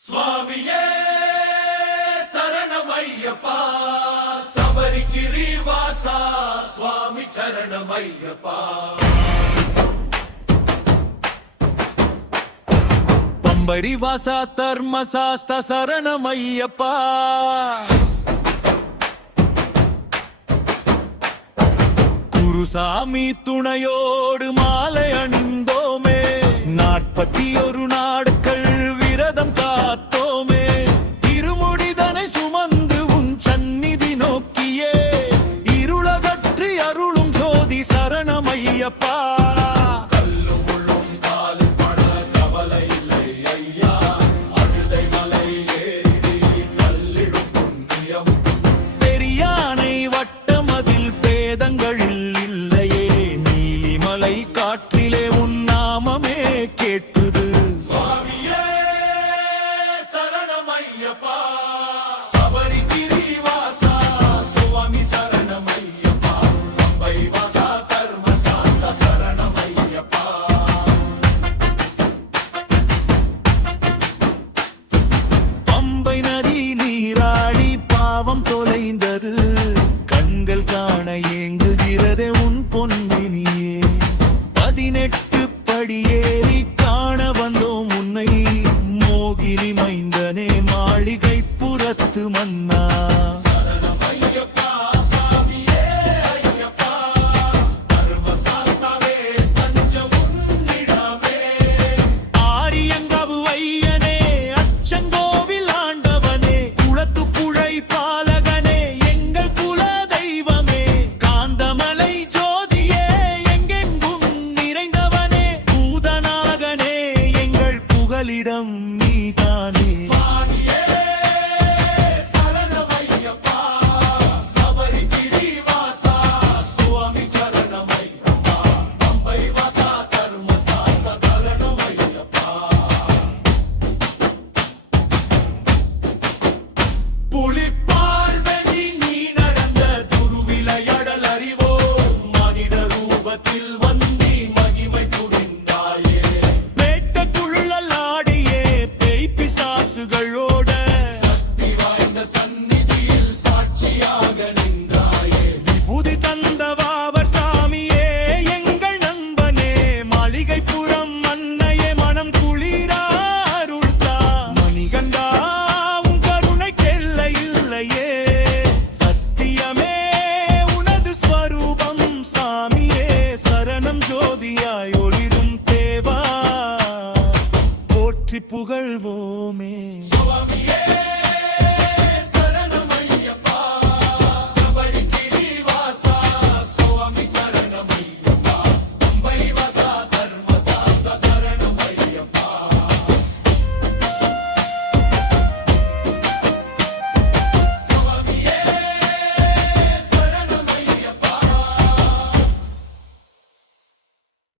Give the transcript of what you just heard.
சுவாமியே சரணமையப்பா சபரிகிரி வாசா சுவாமி சரணமையப்பா பம்பரி வாசா தர்மசாஸ்த சரணமையப்பா குருசாமி துணையோடு மாலை அணிந்தோமே 41 நாட்கள் விரதம் காத்தோமே இருமுடிதனை சுமந்து உன் சந்நிதி நோக்கியே இருளகற்றி அருளும் ஜோதி சரணமையப்பா பெரியானை வட்டமதில் பேதங்களில் இல்லையே நீலிமலை காற்றிலே உன் நாமமே கேட்குது சுவாமியே சரணமையப்பா